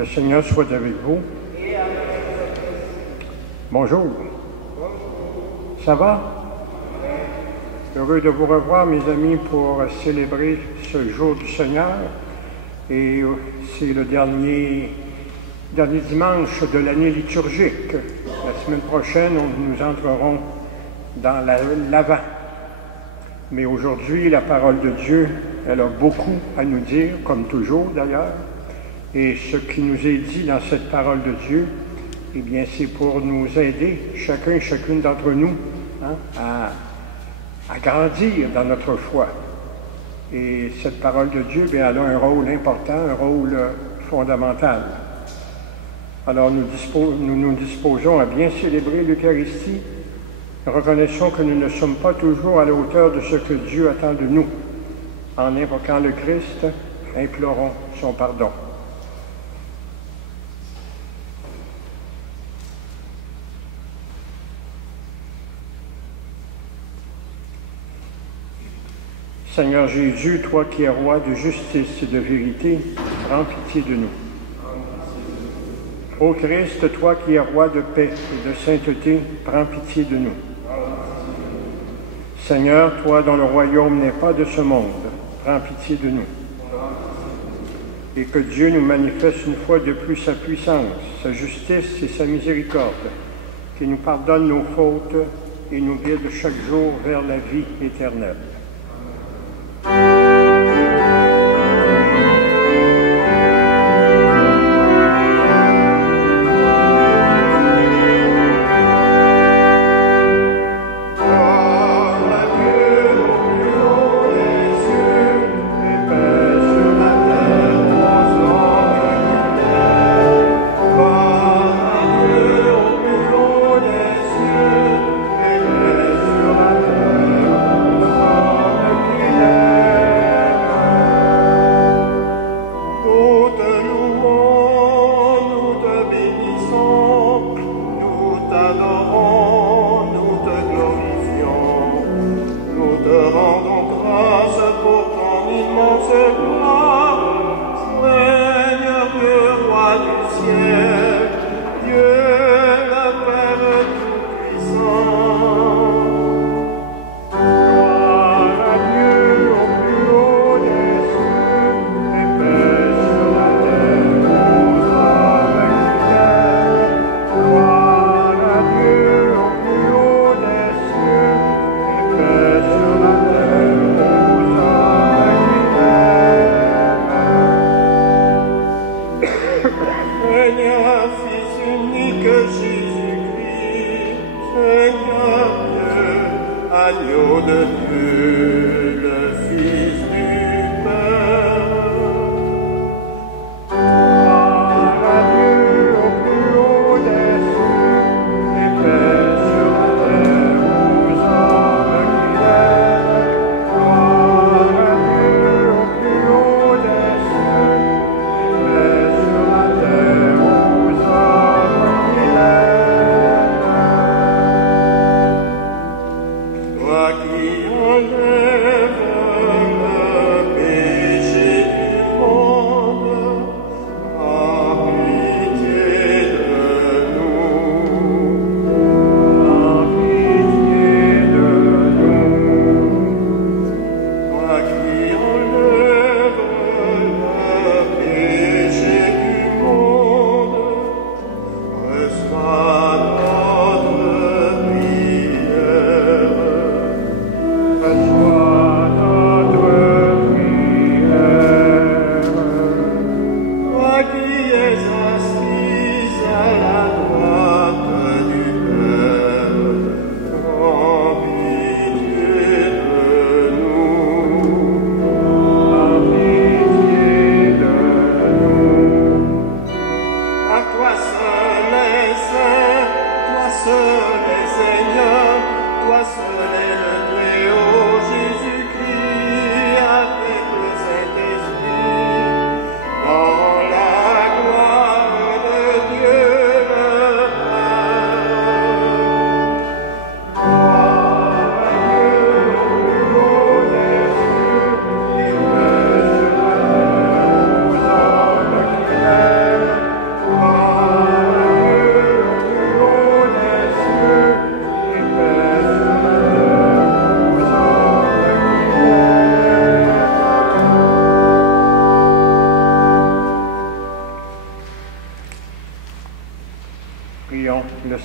Le Seigneur soit avec vous. Bonjour. Ça va? Heureux de vous revoir, mes amis, pour célébrer ce jour du Seigneur. Et c'est le dernier dimanche de l'année liturgique. La semaine prochaine, nous entrerons dans l'Avent. Mais aujourd'hui, la parole de Dieu, elle a beaucoup à nous dire, comme toujours d'ailleurs. Et ce qui nous est dit dans cette parole de Dieu, eh bien, c'est pour nous aider, chacun et chacune d'entre nous, à grandir dans notre foi. Et cette parole de Dieu, bien, elle a un rôle important, un rôle fondamental. Alors, nous nous disposons à bien célébrer l'Eucharistie. Reconnaissons que nous ne sommes pas toujours à la hauteur de ce que Dieu attend de nous. En invoquant le Christ, implorons son pardon. Seigneur Jésus, toi qui es roi de justice et de vérité, prends pitié de nous. Ô Christ, toi qui es roi de paix et de sainteté, prends pitié de nous. Seigneur, toi dont le royaume n'est pas de ce monde, prends pitié de nous. Et que Dieu nous manifeste une fois de plus sa puissance, sa justice et sa miséricorde, qui nous pardonne nos fautes et nous guide chaque jour vers la vie éternelle. Oh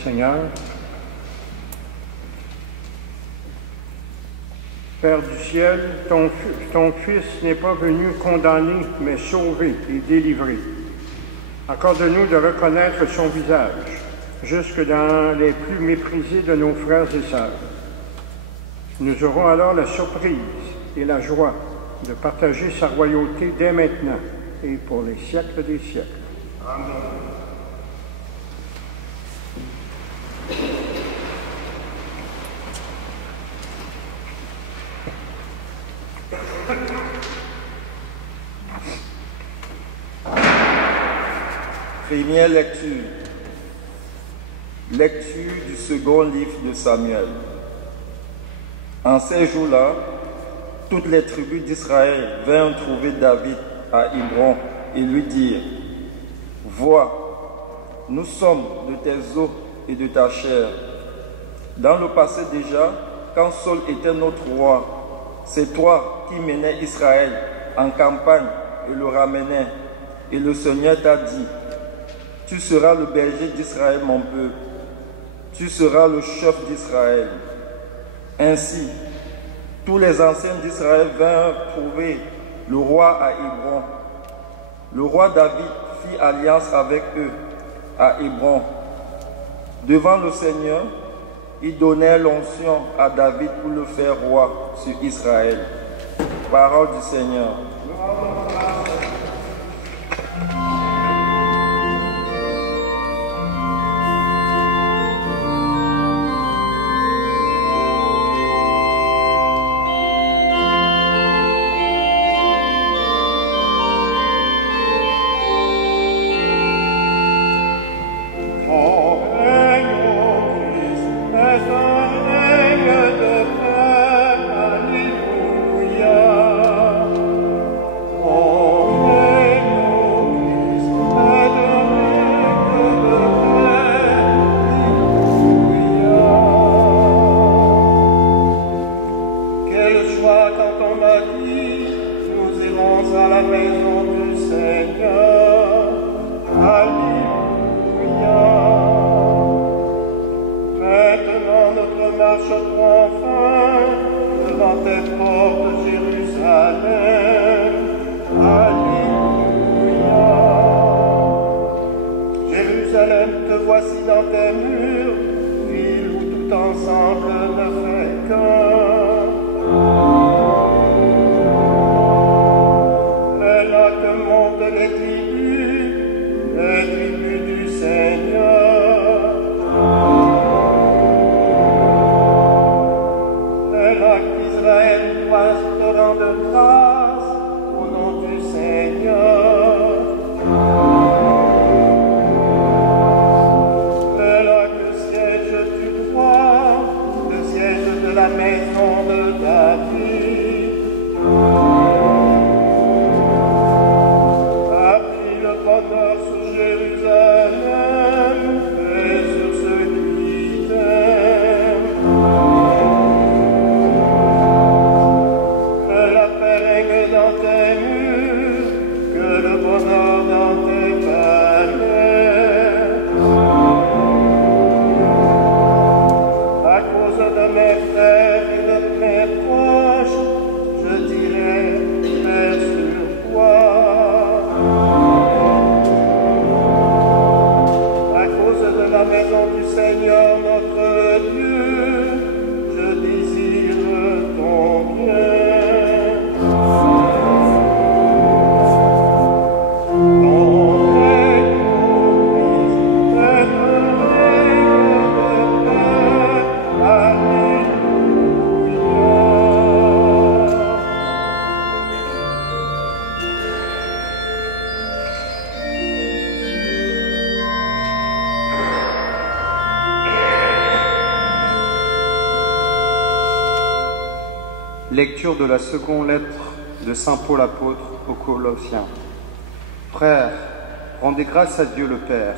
Seigneur. Père du ciel, ton Fils n'est pas venu condamner, mais sauver et délivrer. Accorde-nous de reconnaître son visage, jusque dans les plus méprisés de nos frères et sœurs. Nous aurons alors la surprise et la joie de partager sa royauté dès maintenant et pour les siècles des siècles. Amen. Première lecture. Lecture du second livre de Samuel. En ces jours-là, toutes les tribus d'Israël vinrent trouver David à Hébron et lui dirent: Vois, nous sommes de tes os et de ta chair. Dans le passé déjà, quand Saul était notre roi, c'est toi qui menais Israël en campagne et le ramenais. Et le Seigneur t'a dit: Tu seras le berger d'Israël, mon peuple. Tu seras le chef d'Israël. Ainsi, tous les anciens d'Israël vinrent trouver le roi à Hébron. Le roi David fit alliance avec eux à Hébron. Devant le Seigneur, ils donnèrent l'onction à David pour le faire roi sur Israël. Parole du Seigneur. Lecture de la seconde lettre de saint Paul apôtre aux Colossiens. Frères, rendez grâce à Dieu le Père,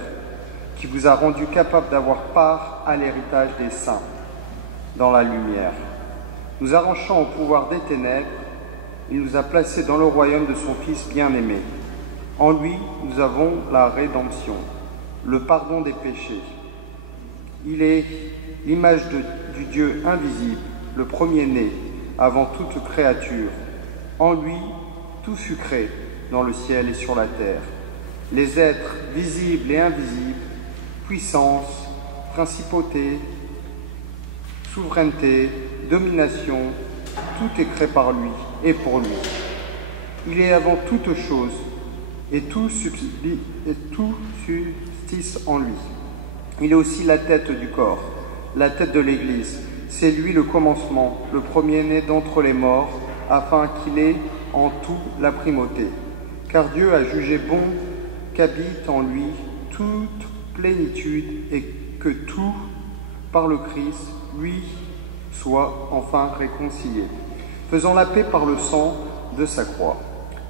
qui vous a rendu capable d'avoir part à l'héritage des saints dans la lumière. Nous arrachant au pouvoir des ténèbres, il nous a placés dans le royaume de son Fils bien-aimé. En lui, nous avons la rédemption, le pardon des péchés. Il est l'image du Dieu invisible, le premier-né, avant toute créature. En lui, tout fut créé, dans le ciel et sur la terre. Les êtres visibles et invisibles, puissance, principauté, souveraineté, domination, tout est créé par lui et pour lui. Il est avant toute chose, et tout subsiste en lui. Il est aussi la tête du corps, la tête de l'Église. C'est lui le commencement, le premier-né d'entre les morts, afin qu'il ait en tout la primauté. Car Dieu a jugé bon qu'habite en lui toute plénitude et que tout, par le Christ, lui soit enfin réconcilié, faisant la paix par le sang de sa croix.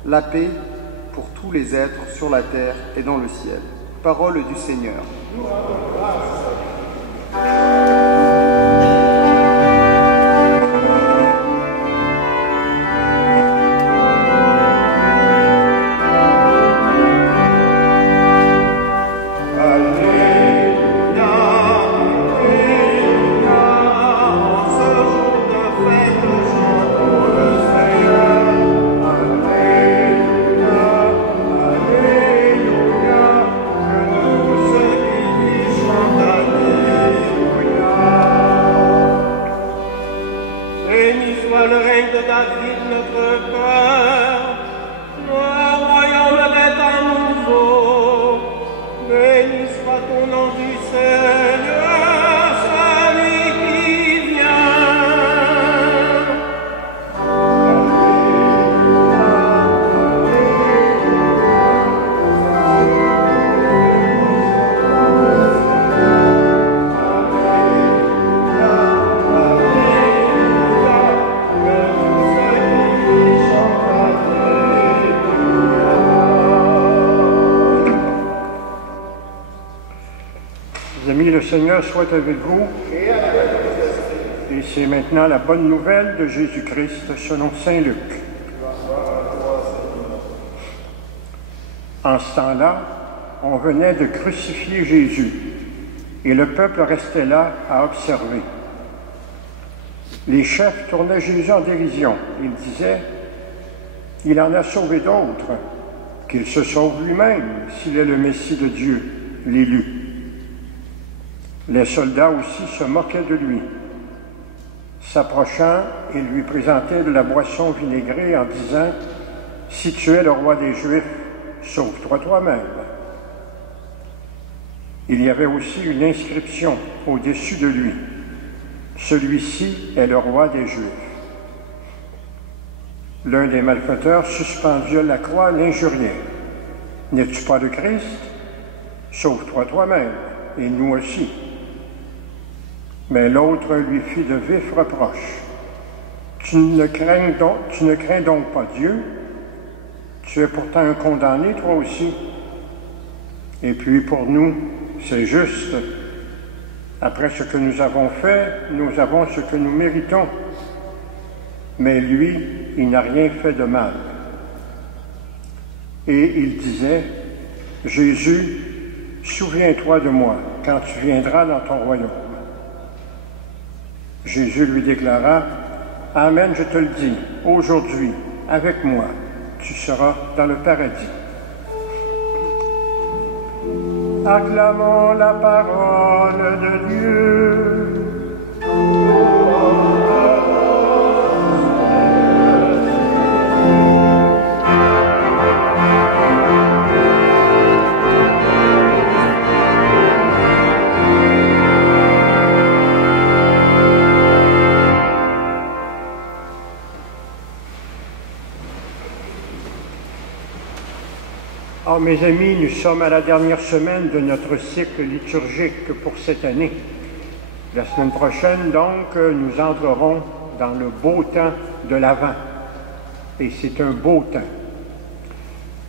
La paix pour tous les êtres sur la terre et dans le ciel. Parole du Seigneur. Le Seigneur soit avec vous. Et c'est maintenant la bonne nouvelle de Jésus-Christ selon saint Luc. En ce temps-là, on venait de crucifier Jésus et le peuple restait là à observer. Les chefs tournaient Jésus en dérision. Ils disaient, « Il en a sauvé d'autres, qu'il se sauve lui-même s'il est le Messie de Dieu, l'élu. » Les soldats aussi se moquaient de lui. S'approchant, ils lui présentaient de la boisson vinaigrée en disant « Si tu es le roi des Juifs, sauve-toi toi-même. » Il y avait aussi une inscription au-dessus de lui. « Celui-ci est le roi des Juifs. » L'un des malfaiteurs suspendu à la croix l'injuriait. « N'es-tu pas le Christ? Sauve-toi toi-même, et nous aussi. » Mais l'autre lui fit de vifs reproches. Tu ne crains donc pas Dieu? Tu es pourtant un condamné, toi aussi. Et puis pour nous, c'est juste. Après ce que nous avons fait, nous avons ce que nous méritons. Mais lui, il n'a rien fait de mal. Et il disait, Jésus, souviens-toi de moi quand tu viendras dans ton royaume. Jésus lui déclara, « Amen, je te le dis, aujourd'hui, avec moi, tu seras dans le paradis. » Acclamons la parole de Dieu. Alors, mes amis, nous sommes à la dernière semaine de notre cycle liturgique pour cette année. La semaine prochaine, donc, nous entrerons dans le beau temps de l'Avent. Et c'est un beau temps.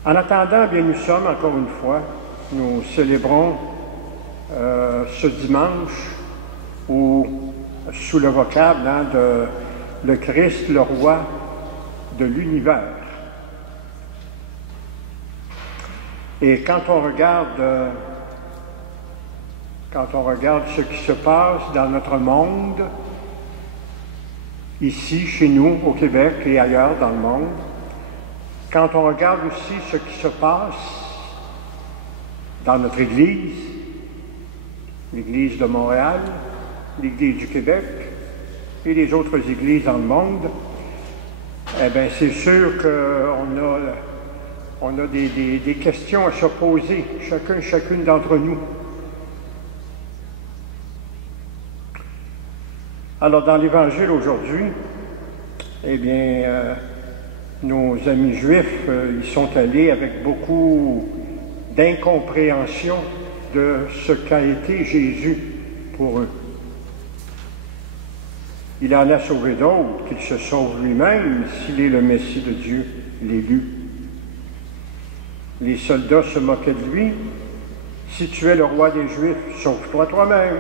En attendant, bien, nous sommes, encore une fois, nous célébrons ce dimanche sous le vocable de le Christ, le roi de l'univers. Et quand on regarde quand on regarde ce qui se passe dans notre monde, ici, chez nous, au Québec et ailleurs dans le monde, quand on regarde aussi ce qui se passe dans notre Église, l'Église de Montréal, l'Église du Québec et les autres églises dans le monde, eh bien, c'est sûr qu'on a des questions à se poser, chacune d'entre nous. Alors, dans l'Évangile aujourd'hui, eh bien, nos amis juifs, ils sont allés avec beaucoup d'incompréhension de ce qu'a été Jésus pour eux. Il en a sauvé d'autres, qu'il se sauve lui-même s'il est le Messie de Dieu, l'élu. Les soldats se moquaient de lui. Si tu es le roi des Juifs, sauve-toi toi-même.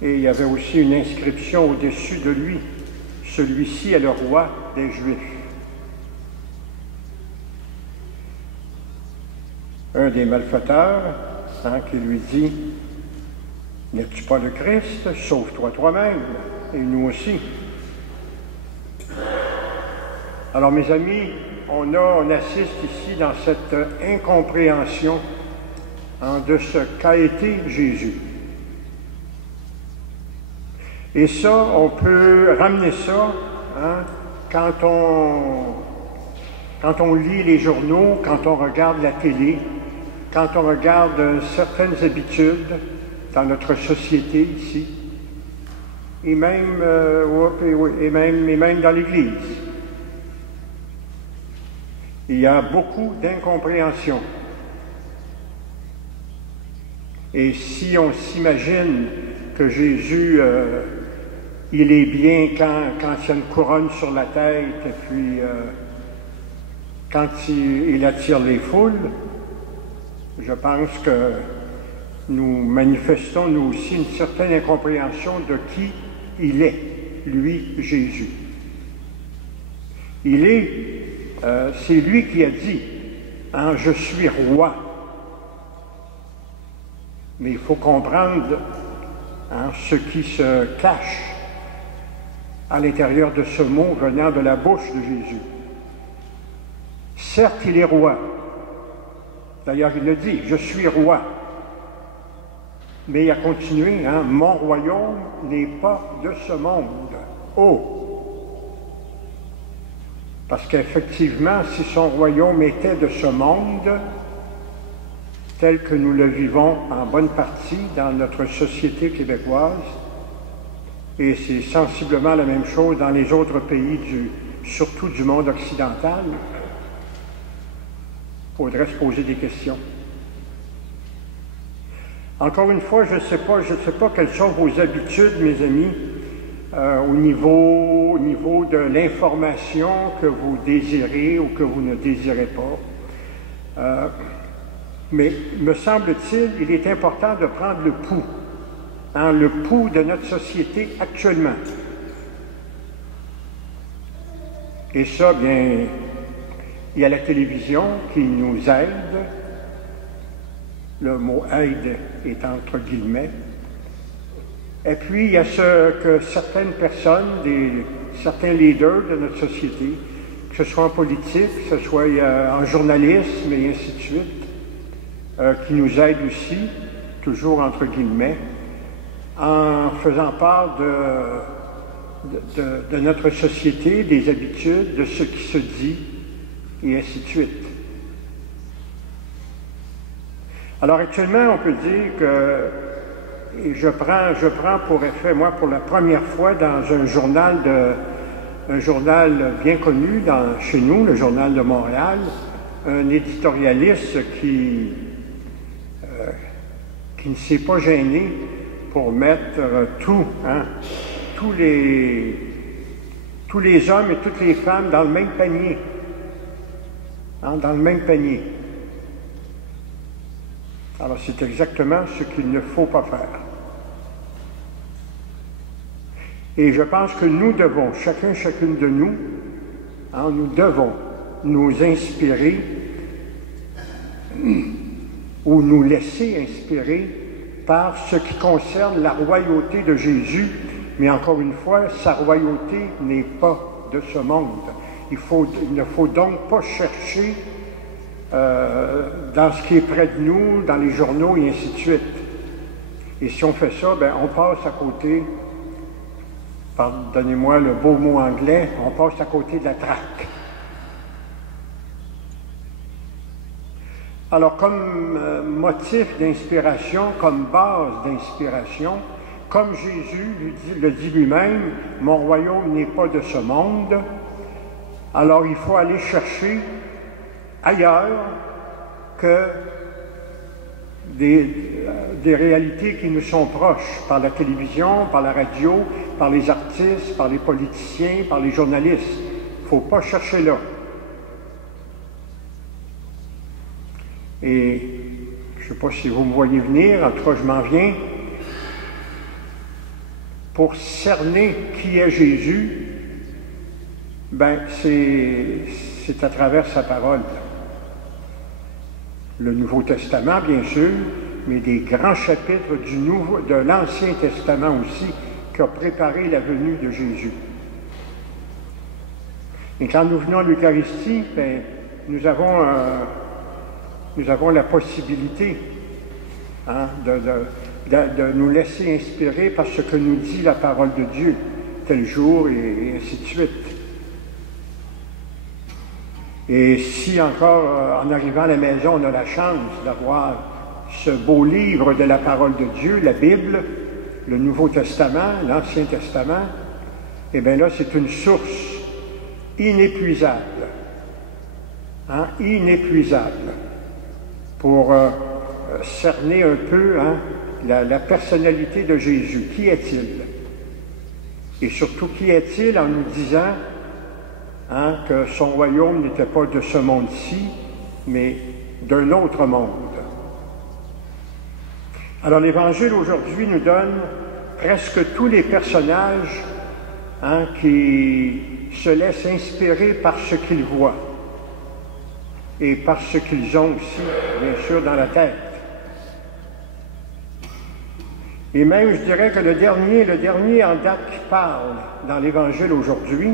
Et il y avait aussi une inscription au-dessus de lui. Celui-ci est le roi des Juifs. Un des malfaiteurs, qui lui dit, « N'es-tu pas le Christ? Sauve-toi toi-même, et nous aussi. » Alors, mes amis, on assiste ici dans cette incompréhension de ce qu'a été Jésus. Et ça, on peut ramener ça quand on lit les journaux, quand on regarde la télé, quand on regarde certaines habitudes dans notre société ici, et même dans l'Église. Il y a beaucoup d'incompréhension. Et si on s'imagine que Jésus, il est bien quand il y a une couronne sur la tête, et puis quand il attire les foules, je pense que nous manifestons, nous aussi, une certaine incompréhension de qui il est, lui, Jésus. C'est lui qui a dit, je suis roi. Mais il faut comprendre ce qui se cache à l'intérieur de ce mot venant de la bouche de Jésus. Certes, il est roi. D'ailleurs, il le dit, je suis roi. Mais il a continué, mon royaume n'est pas de ce monde. Oh! Parce qu'effectivement, si son royaume était de ce monde, tel que nous le vivons en bonne partie dans notre société québécoise, et c'est sensiblement la même chose dans les autres pays, surtout du monde occidental, il faudrait se poser des questions. Encore une fois, je ne sais pas quelles sont vos habitudes, mes amis, au niveau de l'information que vous désirez ou que vous ne désirez pas. Mais, me semble-t-il, il est important de prendre le pouls de notre société actuellement. Et ça, bien, il y a la télévision qui nous aide. Le mot « aide » est entre guillemets. Et puis, il y a ce que certaines personnes, certains leaders de notre société, que ce soit en politique, que ce soit en journalisme et ainsi de suite, qui nous aident aussi, toujours entre guillemets, en faisant part de notre société, des habitudes, de ce qui se dit, et ainsi de suite. Alors actuellement, on peut dire que, et je prends pour effet, moi, pour la première fois, dans un journal bien connu chez nous, le Journal de Montréal, un éditorialiste qui ne s'est pas gêné pour mettre tous les hommes et toutes les femmes dans le même panier. Dans le même panier. Alors, c'est exactement ce qu'il ne faut pas faire. Et je pense que nous devons, chacune de nous, nous devons nous inspirer ou nous laisser inspirer par ce qui concerne la royauté de Jésus, mais encore une fois, sa royauté n'est pas de ce monde. Il ne faut donc pas chercher dans ce qui est près de nous, dans les journaux et ainsi de suite. Et si on fait ça, ben, on passe à côté, pardonnez-moi le beau mot anglais, on passe à côté de la traque. Alors, comme motif d'inspiration, comme base d'inspiration, comme Jésus le dit lui-même, « Mon royaume n'est pas de ce monde », alors il faut aller chercher ailleurs que des réalités qui nous sont proches, par la télévision, par la radio, par les artistes, par les politiciens, par les journalistes. Il ne faut pas chercher là. Et je ne sais pas si vous me voyez venir, en tout cas je m'en viens, pour cerner qui est Jésus, ben c'est à travers sa parole. Le Nouveau Testament, bien sûr, mais des grands chapitres de l'Ancien Testament aussi, qui a préparé la venue de Jésus. Et quand nous venons à l'Eucharistie, ben, nous avons la possibilité de nous laisser inspirer par ce que nous dit la parole de Dieu, tel jour et ainsi de suite. Et si encore, en arrivant à la maison, on a la chance d'avoir ce beau livre de la parole de Dieu, la Bible, le Nouveau Testament, l'Ancien Testament, eh bien là, c'est une source inépuisable, inépuisable, pour cerner un peu la personnalité de Jésus. Qui est-il? Et surtout, qui est-il en nous disant que son royaume n'était pas de ce monde-ci, mais d'un autre monde. Alors l'Évangile aujourd'hui nous donne presque tous les personnages qui se laissent inspirer par ce qu'ils voient et par ce qu'ils ont aussi, bien sûr, dans la tête. Et même, je dirais que le dernier en date qui parle dans l'Évangile aujourd'hui,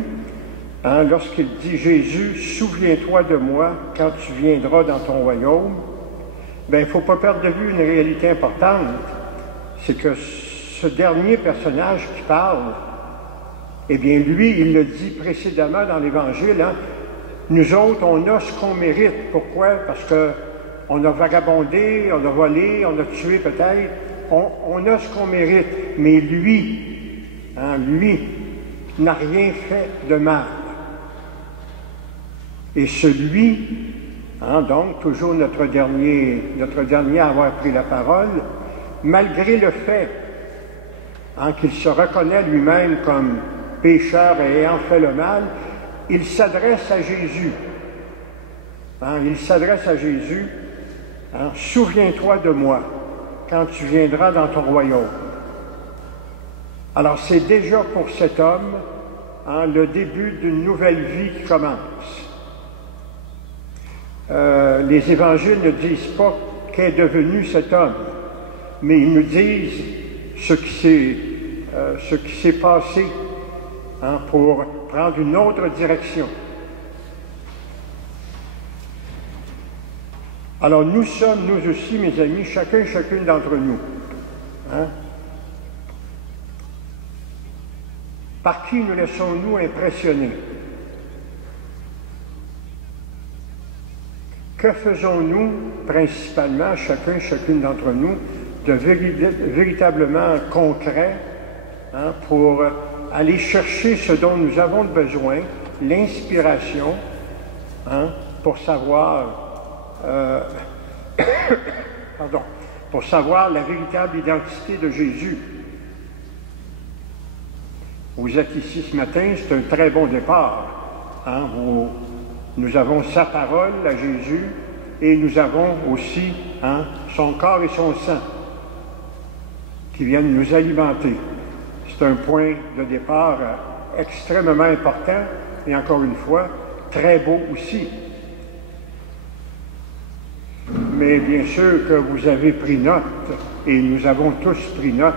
lorsqu'il dit « Jésus, souviens-toi de moi quand tu viendras dans ton royaume », bien, il ne faut pas perdre de vue une réalité importante, c'est que ce dernier personnage qui parle, eh bien, lui, il le dit précédemment dans l'Évangile, nous autres, on a ce qu'on mérite. Pourquoi? Parce qu'on a vagabondé, on a volé, on a tué peut-être, on a ce qu'on mérite, mais lui, lui, n'a rien fait de mal. Et celui, donc, toujours notre dernier à avoir pris la parole, malgré le fait qu'il se reconnaît lui-même comme pécheur et ayant fait le mal, il s'adresse à Jésus. Il s'adresse à Jésus, souviens-toi de moi quand tu viendras dans ton royaume. Alors c'est déjà pour cet homme le début d'une nouvelle vie qui commence. Les évangiles ne disent pas qu'est devenu cet homme, mais ils nous disent ce qui s'est passé pour prendre une autre direction. Alors nous sommes, nous aussi, mes amis, chacune d'entre nous. Par qui nous laissons-nous impressionner? Que faisons-nous principalement, chacune d'entre nous, de véritablement concret pour aller chercher ce dont nous avons besoin, l'inspiration, pour savoir pour savoir la véritable identité de Jésus. Vous êtes ici ce matin, c'est un très bon départ. Nous avons sa parole à Jésus et nous avons aussi son corps et son sang qui viennent nous alimenter. C'est un point de départ extrêmement important et encore une fois, très beau aussi. Mais mais bien sûr que vous avez pris note, et nous avons tous pris note,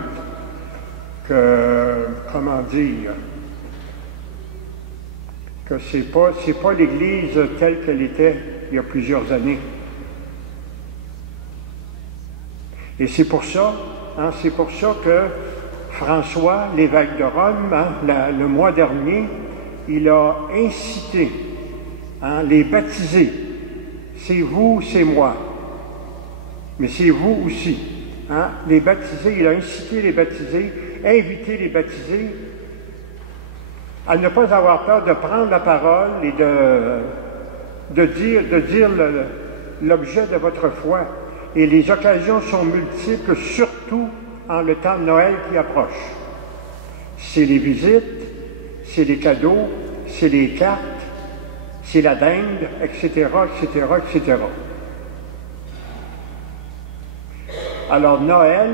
que, comment dire, que c'est pas l'Église telle qu'elle était il y a plusieurs années. Et c'est pour ça que François, l'évêque de Rome, le mois dernier, il a incité les baptisés. C'est vous, c'est moi. Mais c'est vous aussi. Les baptisés, il a incité les baptisés, invité les baptisés à ne pas avoir peur de prendre la parole et de dire l'objet de votre foi. Et les occasions sont multiples, surtout en le temps de Noël qui approche. C'est les visites, c'est les cadeaux, c'est les cartes, c'est la dinde, etc., etc., etc. Alors Noël,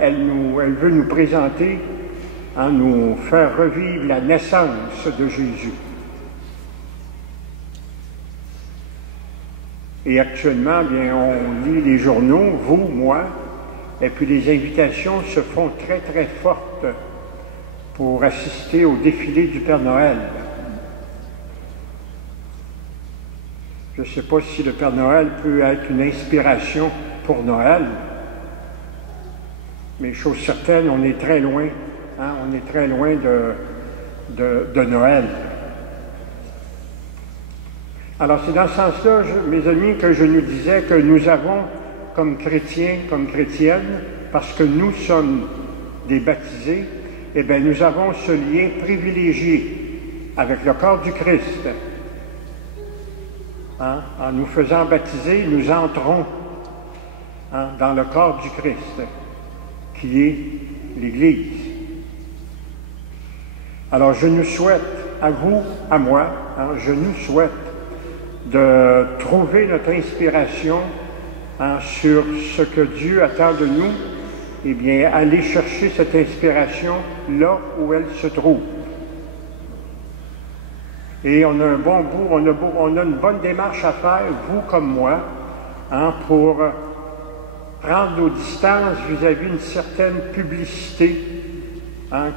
elle veut nous présenter, nous faire revivre la naissance de Jésus. Et actuellement, bien, on lit les journaux, vous, moi, et puis les invitations se font très, très fortes pour assister au défilé du Père Noël. Je ne sais pas si le Père Noël peut être une inspiration pour Noël, mais chose certaine, on est très loin, on est très loin de Noël. Alors c'est dans ce sens-là, mes amis, que je nous disais que nous avons, comme chrétiens, comme chrétiennes, parce que nous sommes des baptisés, eh bien nous avons ce lien privilégié avec le corps du Christ. En nous faisant baptiser, nous entrons dans le corps du Christ, qui est l'Église. Alors je nous souhaite, à vous, à moi, je nous souhaite de trouver notre inspiration sur ce que Dieu attend de nous, eh bien, aller chercher cette inspiration là où elle se trouve. Et on a un bon bout, on a une bonne démarche à faire, vous comme moi, pour prendre nos distances vis-à-vis d'une certaine publicité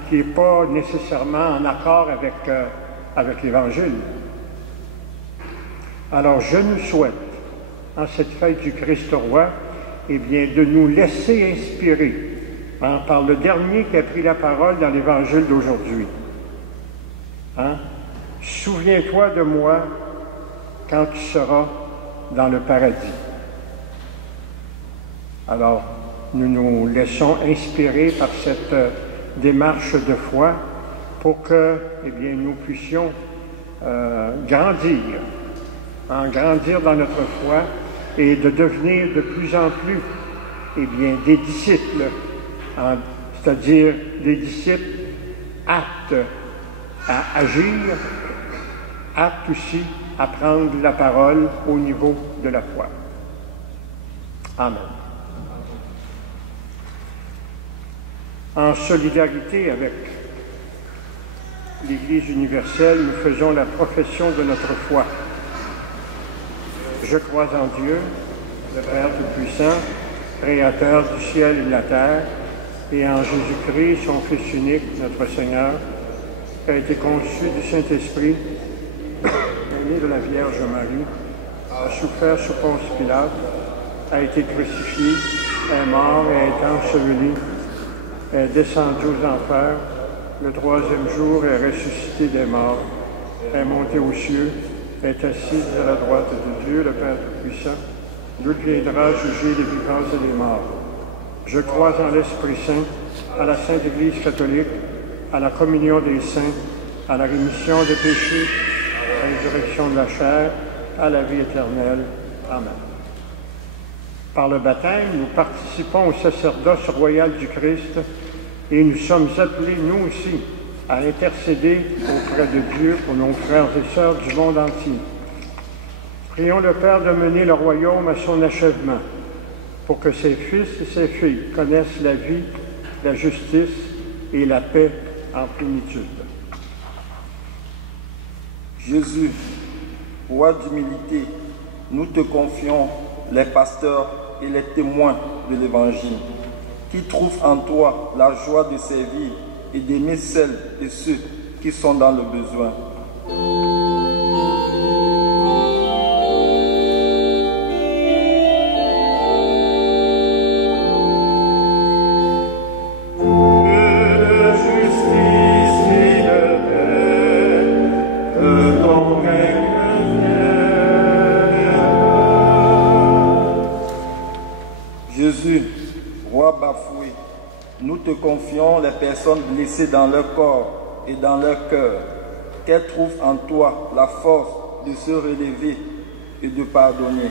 qui n'est pas nécessairement en accord avec l'Évangile. Alors, je nous souhaite, en cette fête du Christ roi, eh bien, de nous laisser inspirer par le dernier qui a pris la parole dans l'Évangile d'aujourd'hui. Souviens-toi de moi quand tu seras dans le paradis. Alors, nous nous laissons inspirer par cette démarche de foi pour que, eh bien, nous puissions grandir dans notre foi et de devenir de plus en plus, eh bien, des disciples, c'est-à-dire des disciples aptes à agir, aptes aussi à prendre la parole au niveau de la foi. Amen. En solidarité avec l'Église universelle, nous faisons la profession de notre foi. Je crois en Dieu, le Père Tout-Puissant, Créateur du ciel et de la terre, et en Jésus-Christ, son Fils unique, notre Seigneur, qui a été conçu du Saint-Esprit, né de la Vierge Marie, a souffert sous Ponce Pilate, a été crucifié, est mort et est enseveli, est descendu aux enfers, le troisième jour est ressuscité des morts, est monté aux cieux, est assis à la droite de Dieu, le Père Tout-Puissant, d'où viendra juger les vivants et les morts. Je crois en l'Esprit Saint, à la Sainte Église catholique, à la communion des saints, à la rémission des péchés, à la résurrection de la chair, à la vie éternelle. Amen. Par le baptême, nous participons au sacerdoce royal du Christ et nous sommes appelés, nous aussi, à intercéder auprès de Dieu pour nos frères et sœurs du monde entier. Prions le Père de mener le royaume à son achèvement, pour que ses fils et ses filles connaissent la vie, la justice et la paix en plénitude. Jésus, roi d'humilité, nous te confions les pasteurs et les témoins de l'Évangile, qui trouvent en toi la joie de servir et d'aimer celles et ceux qui sont dans le besoin. Jésus, roi bafoué, nous te confions les personnes blessées dans leur corps et dans leur cœur, qu'elles trouvent en toi la force de se relever et de pardonner.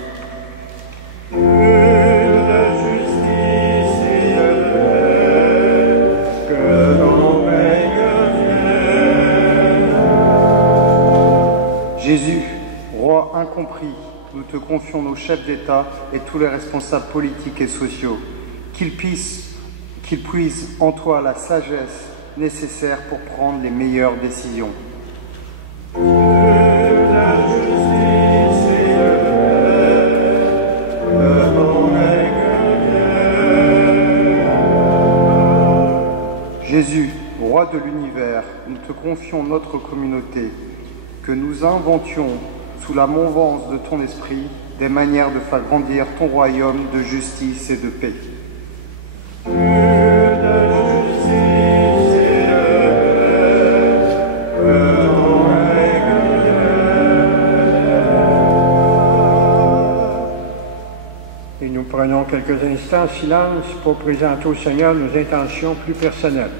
Jésus, roi incompris, nous te confions nos chefs d'État et tous les responsables politiques et sociaux, qu'ils puisent en toi la sagesse nécessaire pour prendre les meilleures décisions. Jésus, roi de l'univers, nous te confions notre communauté, que nous inventions sous la mouvance de ton esprit des manières de faire grandir ton royaume de justice et de paix. Et nous prenons quelques instants en silence pour présenter au Seigneur nos intentions plus personnelles.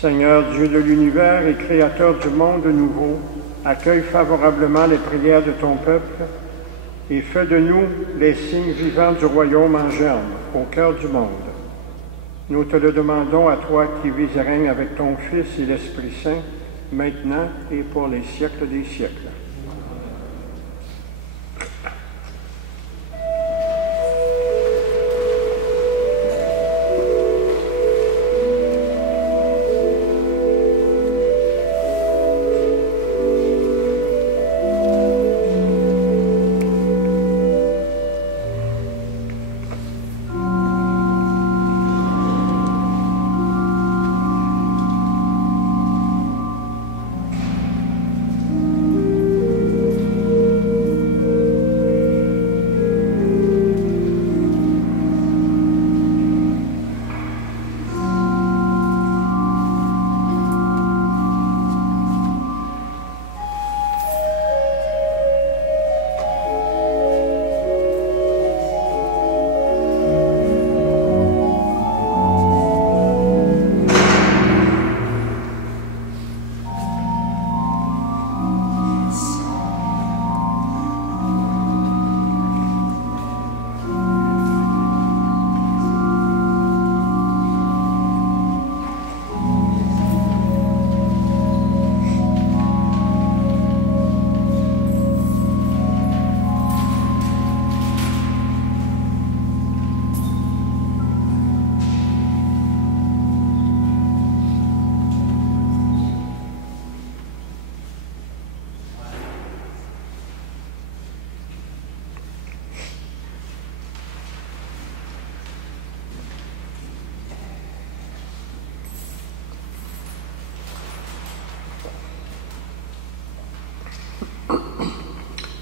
Seigneur Dieu de l'univers et Créateur du monde nouveau, accueille favorablement les prières de ton peuple et fais de nous les signes vivants du royaume en germe au cœur du monde. Nous te le demandons à toi qui vis et règnes avec ton Fils et l'Esprit Saint, maintenant et pour les siècles des siècles.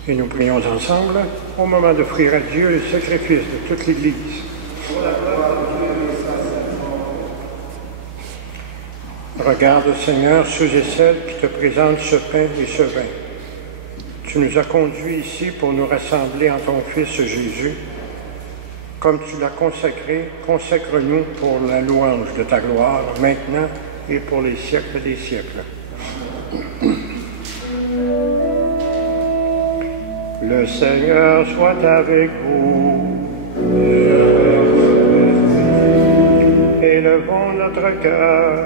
Et nous prions ensemble au moment d'offrir à Dieu le sacrifice de toute l'Église. Regarde, Seigneur, ceux et celles qui te présentent ce pain et ce vin. Tu nous as conduits ici pour nous rassembler en ton Fils Jésus. Comme tu l'as consacré, consacre-nous pour la louange de ta gloire, maintenant et pour les siècles des siècles. Le Seigneur soit avec vous. Élevons notre cœur.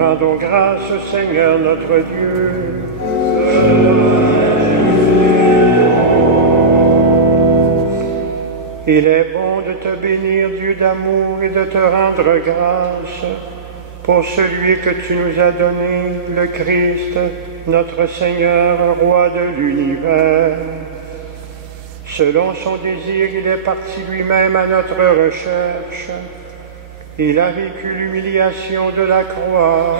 Rendons grâce au Seigneur notre Dieu. Il est bon de te bénir, Dieu d'amour, et de te rendre grâce pour celui que tu nous as donné, le Christ, notre Seigneur, Roi de l'univers. Selon son désir, il est parti lui-même à notre recherche. Il a vécu l'humiliation de la croix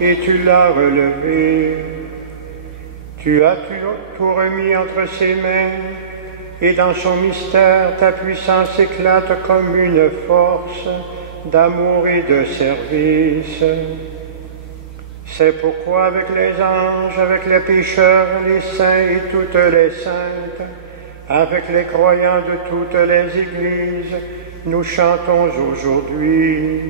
et tu l'as relevé. Tu as tout remis entre ses mains et dans son mystère, ta puissance éclate comme une force d'amour et de service. C'est pourquoi avec les anges, avec les pécheurs, les saints et toutes les saintes, avec les croyants de toutes les églises, nous chantons aujourd'hui.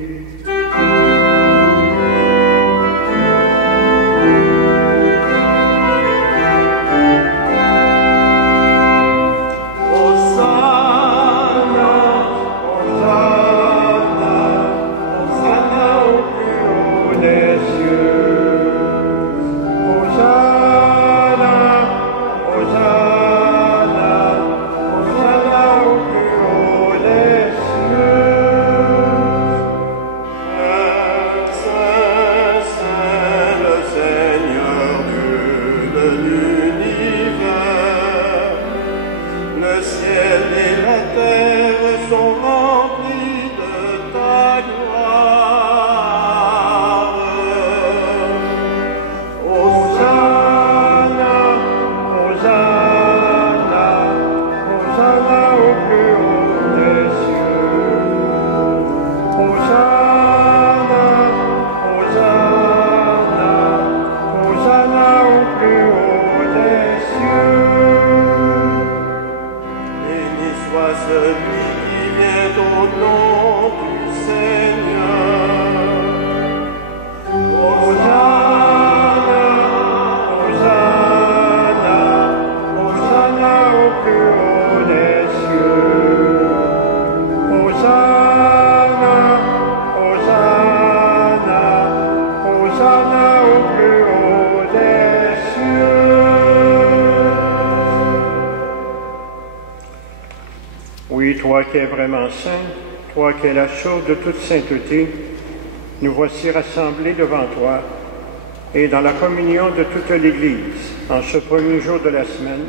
Toi qui es vraiment saint, toi qui es la source de toute sainteté, nous voici rassemblés devant toi et dans la communion de toute l'Église, en ce premier jour de la semaine,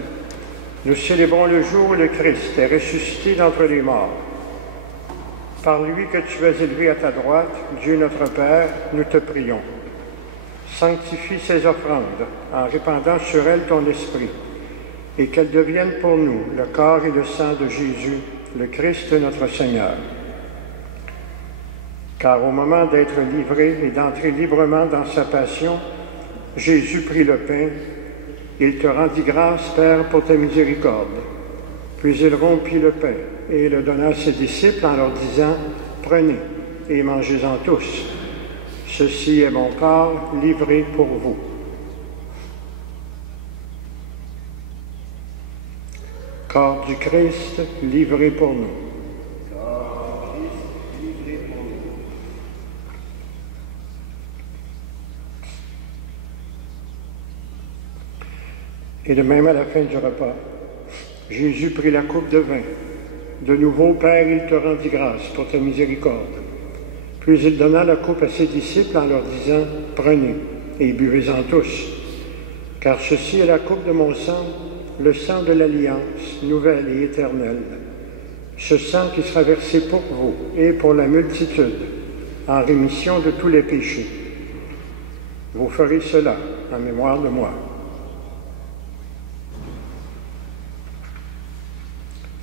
nous célébrons le jour où le Christ est ressuscité d'entre les morts. Par lui que tu as élevé à ta droite, Dieu notre Père, nous te prions. Sanctifie ces offrandes en répandant sur elles ton esprit et qu'elles deviennent pour nous le corps et le sang de Jésus, le Christ notre Seigneur. Car au moment d'être livré et d'entrer librement dans sa passion, Jésus prit le pain, il te rendit grâce, Père, pour ta miséricorde. Puis il rompit le pain et le donna à ses disciples en leur disant, « Prenez et mangez-en tous. Ceci est mon corps livré pour vous. » Corps du Christ livré pour nous. Et de même à la fin du repas, Jésus prit la coupe de vin. De nouveau, Père, il te rendit grâce pour ta miséricorde. Puis il donna la coupe à ses disciples en leur disant, « Prenez et buvez-en tous, car ceci est la coupe de mon sang, le sang de l'alliance nouvelle et éternelle, ce sang qui sera versé pour vous et pour la multitude, en rémission de tous les péchés. Vous ferez cela en mémoire de moi. »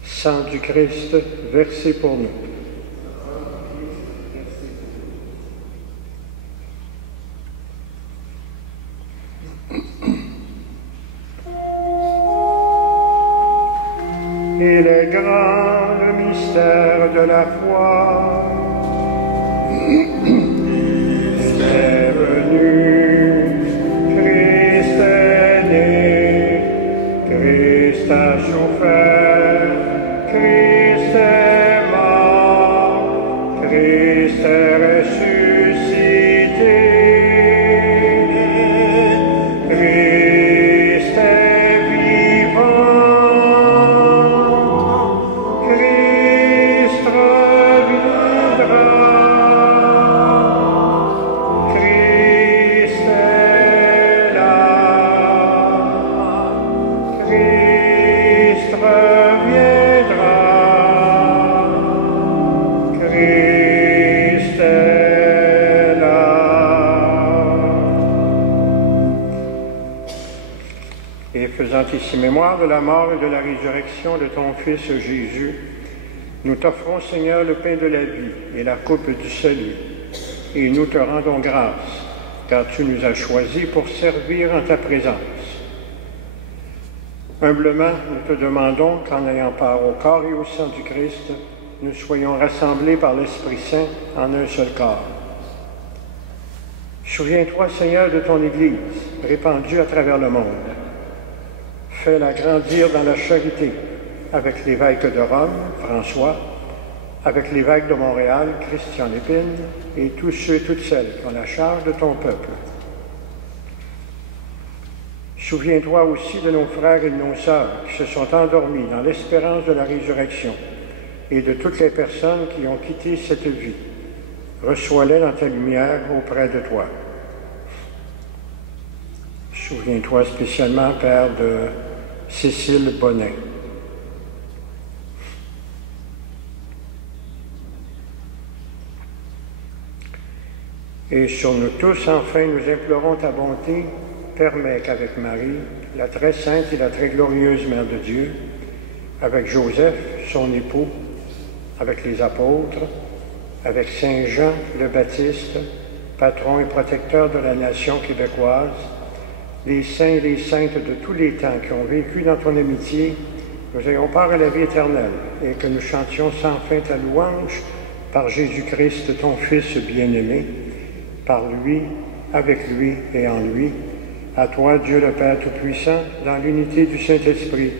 Sang du Christ versé pour nous. Il est grand le mystère de la foi. Christ est venu, Christ est né, Christ a souffert, Christ est mort, Christ est ressuscité. Christ est vivant. Christ viendra. Christ est là. Et faisant ici mémoire de la mort et de la résurrection de ton Fils Jésus, nous t'offrons, Seigneur, le pain de la vie et la coupe du salut, et nous te rendons grâce, car tu nous as choisis pour servir en ta présence. Humblement, nous te demandons qu'en ayant part au corps et au sang du Christ, nous soyons rassemblés par l'Esprit Saint en un seul corps. Souviens-toi, Seigneur, de ton Église, répandue à travers le monde. Fais-la grandir dans la charité, avec l'évêque de Rome, François, avec l'évêque de Montréal, Christian Lépine, et tous ceux et toutes celles qui ont la charge de ton peuple. Souviens-toi aussi de nos frères et de nos sœurs qui se sont endormis dans l'espérance de la résurrection et de toutes les personnes qui ont quitté cette vie. Reçois-les dans ta lumière auprès de toi. Souviens-toi spécialement, Père, de Cécile Bonnet. Et sur nous tous, enfin, nous implorons ta bonté. Permets qu'avec Marie, la très sainte et la très glorieuse Mère de Dieu, avec Joseph, son époux, avec les apôtres, avec Saint Jean le Baptiste, patron et protecteur de la nation québécoise, les saints et les saintes de tous les temps qui ont vécu dans ton amitié, nous ayons part à la vie éternelle et que nous chantions sans fin ta louange par Jésus-Christ, ton Fils bien-aimé, par lui, avec lui et en lui. À toi, Dieu le Père Tout-Puissant, dans l'unité du Saint-Esprit,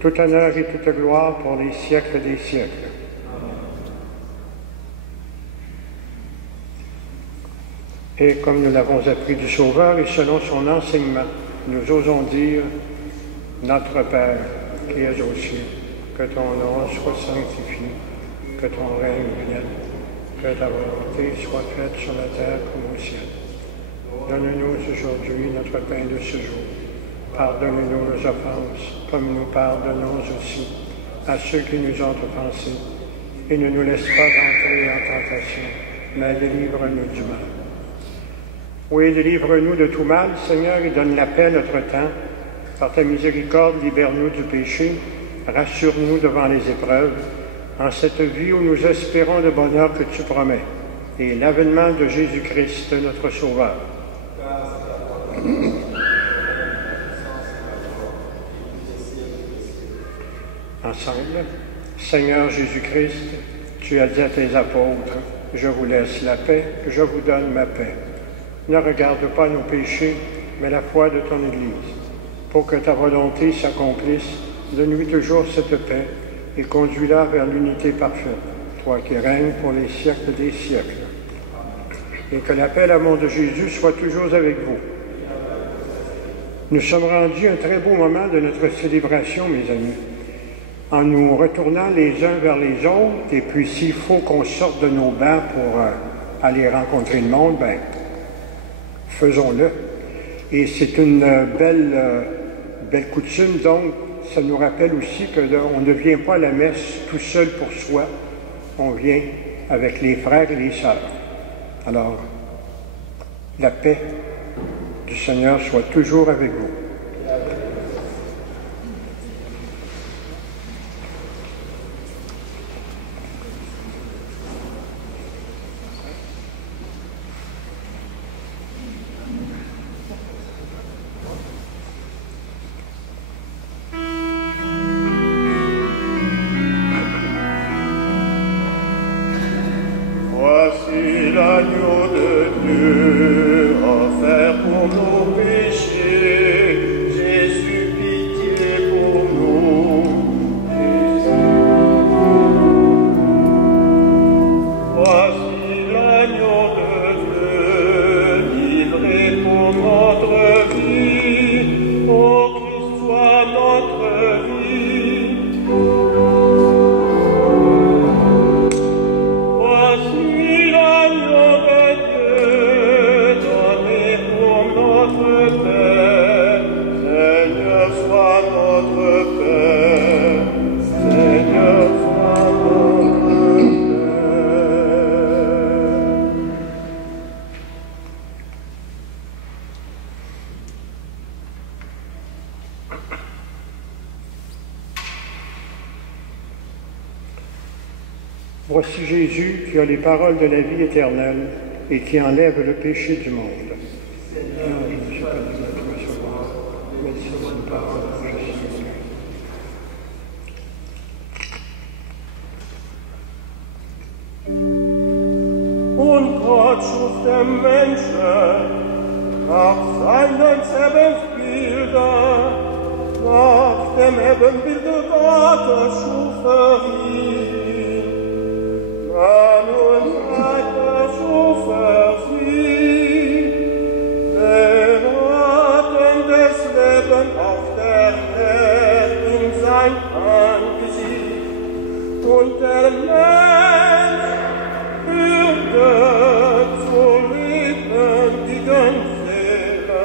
tout honneur et toute gloire pour les siècles des siècles. Et comme nous l'avons appris du Sauveur et selon son enseignement, nous osons dire, Notre Père qui es aux cieux, que ton nom soit sanctifié, que ton règne vienne, que ta volonté soit faite sur la terre comme au ciel. Donne-nous aujourd'hui notre pain de ce jour. Pardonne-nous nos offenses, comme nous pardonnons aussi à ceux qui nous ont offensés. Et ne nous laisse pas entrer en tentation, mais délivre-nous du mal. Oui, délivre-nous de tout mal, Seigneur, et donne la paix à notre temps. Par ta miséricorde, libère-nous du péché, rassure-nous devant les épreuves, en cette vie où nous espérons le bonheur que tu promets, et l'avènement de Jésus-Christ, notre Sauveur. Ensemble, Seigneur Jésus-Christ, tu as dit à tes apôtres, « Je vous laisse la paix, je vous donne ma paix. Ne regarde pas nos péchés, mais la foi de ton Église. Pour que ta volonté s'accomplisse, donne-lui toujours cette paix et conduis-la vers l'unité parfaite, toi qui règnes pour les siècles des siècles. Et que la paix et l'amour de Jésus soient toujours avec vous. » Nous sommes rendus à un très beau moment de notre célébration, mes amis, en nous retournant les uns vers les autres, et puis s'il faut qu'on sorte de nos bancs pour aller rencontrer le monde, ben, faisons-le. Et c'est une belle coutume, donc ça nous rappelle aussi qu'on ne vient pas à la messe tout seul pour soi, on vient avec les frères et les sœurs. Alors, la paix du Seigneur soit toujours avec vous. Voici l'agneau de Dieu, offert pour nos péchés. Voici Jésus qui a les paroles de la vie éternelle et qui enlève le péché du monde. Seigneur, je ne suis pas digne de recevoir, mais c'est une parole que je suis. Und Gott schuf den Menschen nach seinem Ebenbilde, nach dem Ebenbilde Gottes schuf ihn. Mann und Weib schuf sie, den Atem des Lebens auf der Erde in sein Angesicht und der Mensch würde zur lebendigen Seele.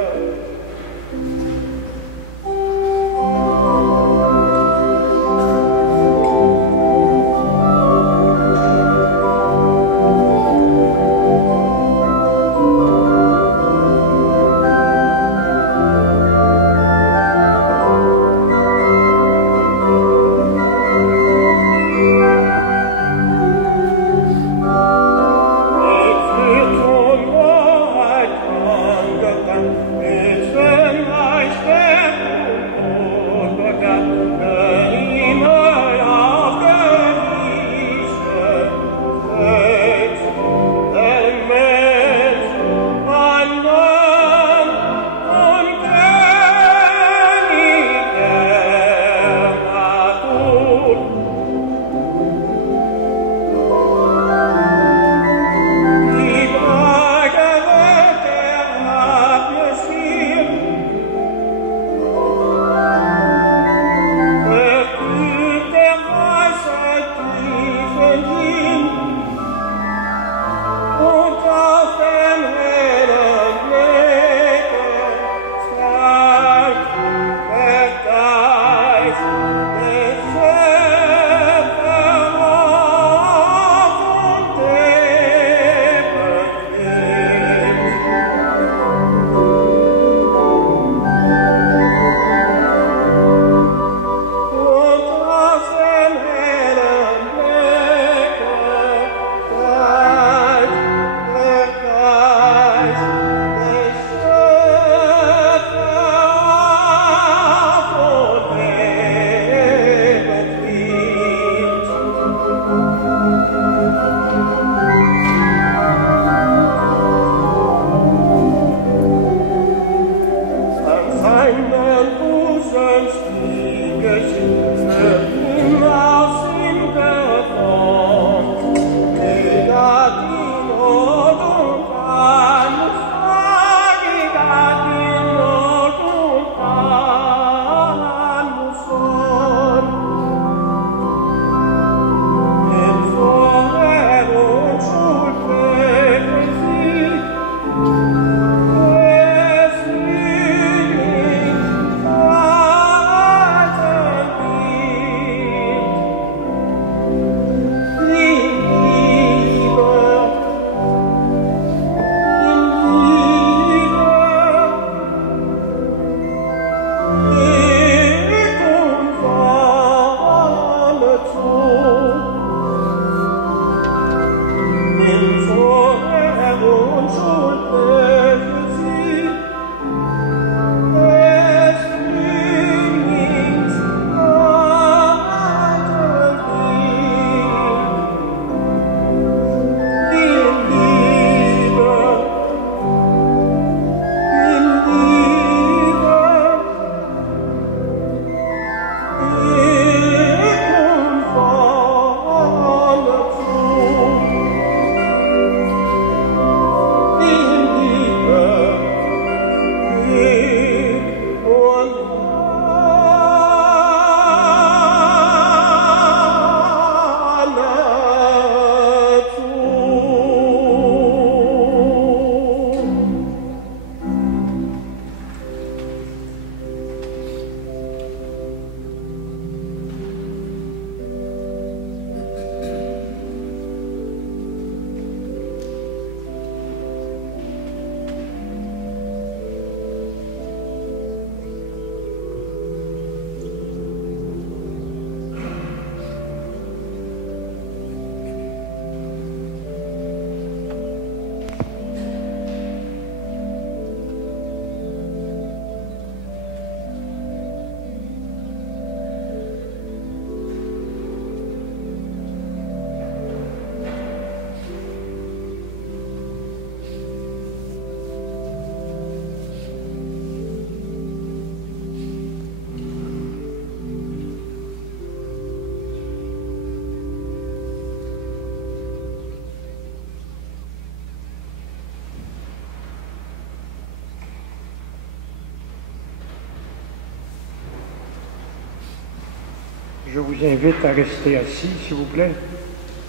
Je vous invite à rester assis, s'il vous plaît.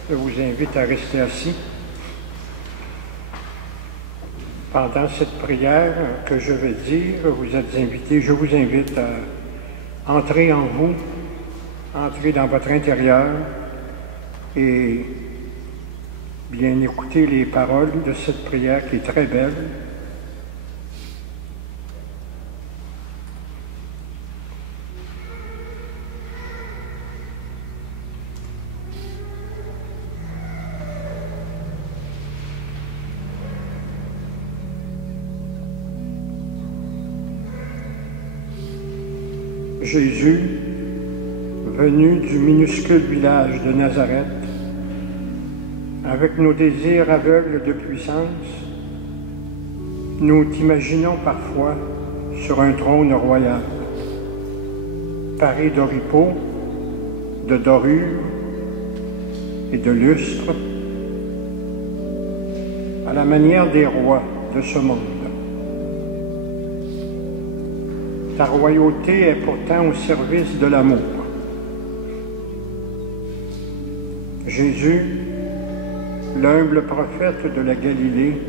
Je vous invite à rester assis. Pendant cette prière que je vais dire, vous êtes invités, je vous invite à entrer en vous, entrer dans votre intérieur et bien écouter les paroles de cette prière qui est très belle. Jésus, venu du minuscule village de Nazareth, avec nos désirs aveugles de puissance, nous t'imaginons parfois sur un trône royal, paré d'oripeaux, de dorures et de lustres, à la manière des rois de ce monde. Ta royauté est pourtant au service de l'amour. Jésus, l'humble prophète de la Galilée,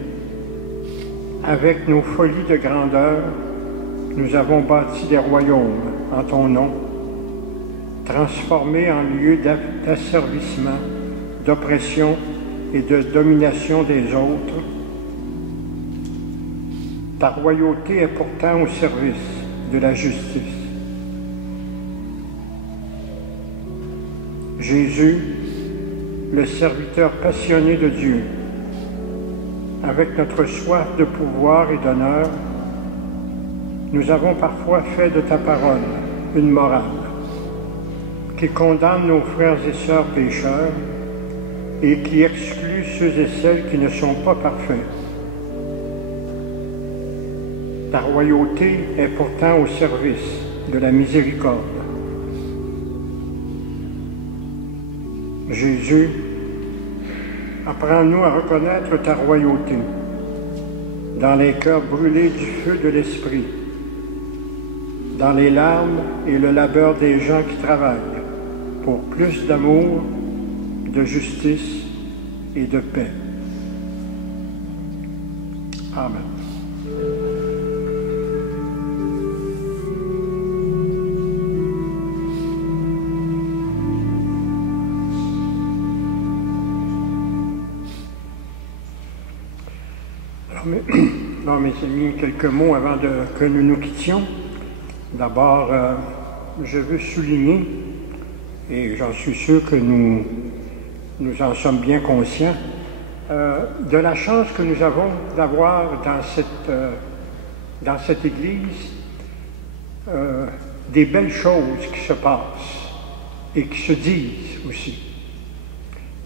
avec nos folies de grandeur, nous avons bâti des royaumes en ton nom, transformés en lieux d'asservissement, d'oppression et de domination des autres. Ta royauté est pourtant au service de la justice. Jésus, le serviteur passionné de Dieu, avec notre soif de pouvoir et d'honneur, nous avons parfois fait de ta parole une morale qui condamne nos frères et sœurs pécheurs et qui exclut ceux et celles qui ne sont pas parfaits. Ta royauté est pourtant au service de la miséricorde. Jésus, apprends-nous à reconnaître ta royauté dans les cœurs brûlés du feu de l'Esprit, dans les larmes et le labeur des gens qui travaillent pour plus d'amour, de justice et de paix. Amen. Alors, mes amis, quelques mots avant que nous nous quittions. D'abord, je veux souligner, et j'en suis sûr que nous en sommes bien conscients, de la chance que nous avons d'avoir dans cette Église des belles choses qui se passent et qui se disent aussi.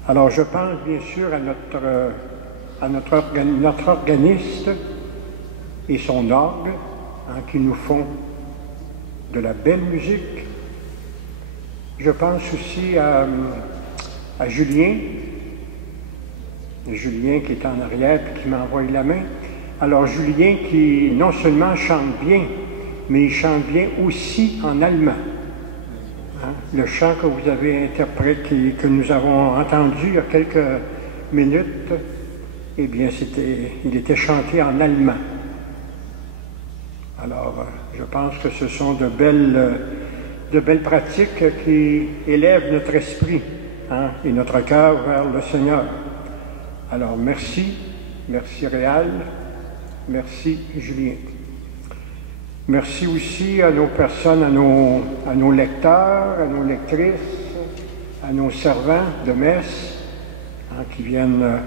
Alors, je pense bien sûr à notre organiste et son orgue, qui nous font de la belle musique. Je pense aussi à Julien qui est en arrière et qui m'a envoyé la main. Alors Julien qui non seulement chante bien, mais il chante bien aussi en allemand. Le chant que vous avez interprété, que nous avons entendu il y a quelques minutes, eh bien il était chanté en allemand. Alors, je pense que ce sont de belles pratiques qui élèvent notre esprit et notre cœur vers le Seigneur. Alors, merci Réal, merci Julien. Merci aussi à nos personnes, à nos lecteurs, à nos lectrices, à nos servants de messe qui viennent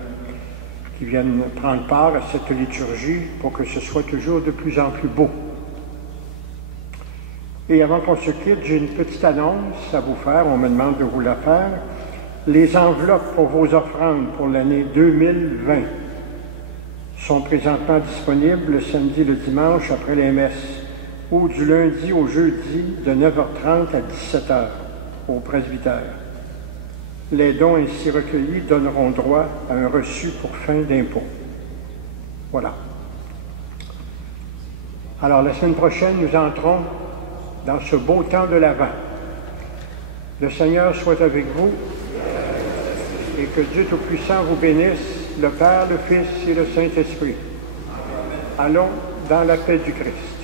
prendre part à cette liturgie pour que ce soit toujours de plus en plus beau. Et avant qu'on se quitte, j'ai une petite annonce à vous faire, on me demande de vous la faire. Les enveloppes pour vos offrandes pour l'année 2020 sont présentement disponibles le samedi et le dimanche après les messes, ou du lundi au jeudi de 9h30 à 17h au presbytère. Les dons ainsi recueillis donneront droit à un reçu pour fin d'impôt. Voilà. Alors, la semaine prochaine, nous entrons dans ce beau temps de l'Avent. Le Seigneur soit avec vous et que Dieu Tout-Puissant vous bénisse, le Père, le Fils et le Saint-Esprit. Allons dans la paix du Christ.